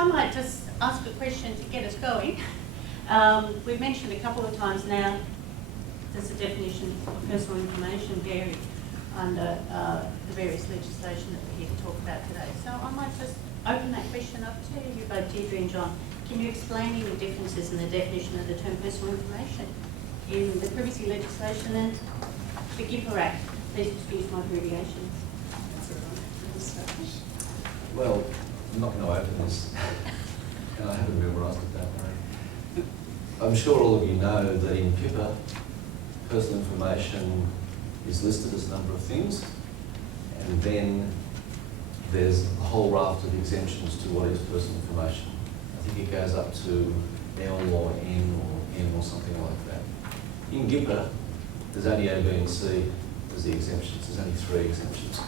I might just ask a question to get us going. We've mentioned a couple of times now, does the definition of personal information vary under the various legislation that we're here to talk about today? So I might just open that question up to you both, Deirdre and John. Can you explain any differences in the definition of the term personal information in the privacy legislation and the GIPA Act? Please excuse my abbreviations. Well, I'm not going to open this, and I haven't memorised it that way. I'm sure all of you know that in PIPA, personal information is listed as a number of things, and then there's a whole raft of exemptions to what is personal information. I think it goes up to L or N or M or something like that. In GIPA, there's only A, B and C as the exemptions. There's only 3 exemptions.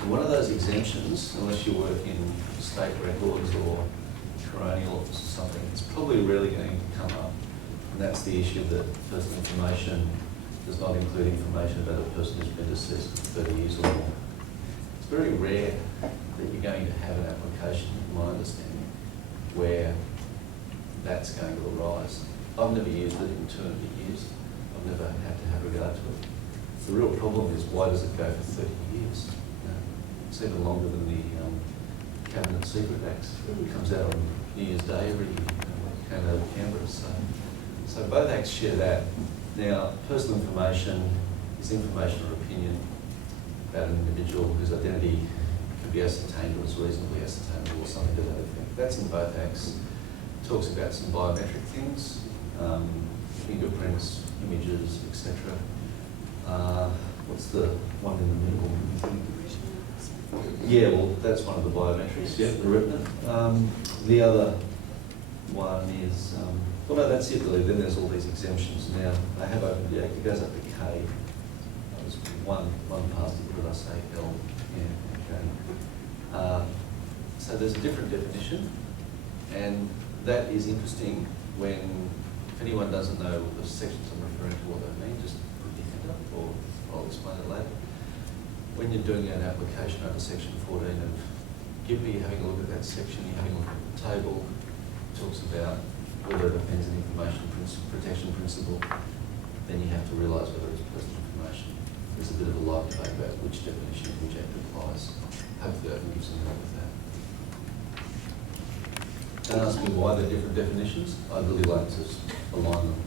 And one of those exemptions, unless you work in state records or coronial office or something, it's probably rarely going to come up. And that's the issue that personal information does not include information about a person who's been deceased for 30 years or more. It's very rare that you're going to have an application, in my understanding, where that's going to arise. I've never used it in 200 years. I've never had to have regard to it. The real problem is, why does it go for 30 years? It's even longer than the Cabinet Secret Acts. It comes out on New Year's Day every year, came out of Canberra. So both acts share that. Now, personal information is information or opinion about an individual whose identity can be ascertained or is reasonably ascertainable or something to that effect. That's in both acts. It talks about some biometric things, fingerprints, images, etc. What's the one in the middle? Yeah, well, that's one of the biometrics, yeah, the retina. The other one is, well, no, that's it really. Then there's all these exemptions. Now, I have opened the act, it goes up to K. That was one past it, did I say L? Yeah, okay. So there's a different definition, and that is interesting when, if anyone doesn't know the sections I'm referring to, what they mean, just put your hand up, or I'll explain it later. When you're doing an application under section 14 of GIPA, you're having a look at that section, you're having a look at the table, it talks about whether it depends on information protection principle, then you have to realise whether it's personal information. There's a bit of a live debate about which definition of which act applies. Hopefully I can give some help with that. Don't ask me why they're different definitions. I'd really like to align them.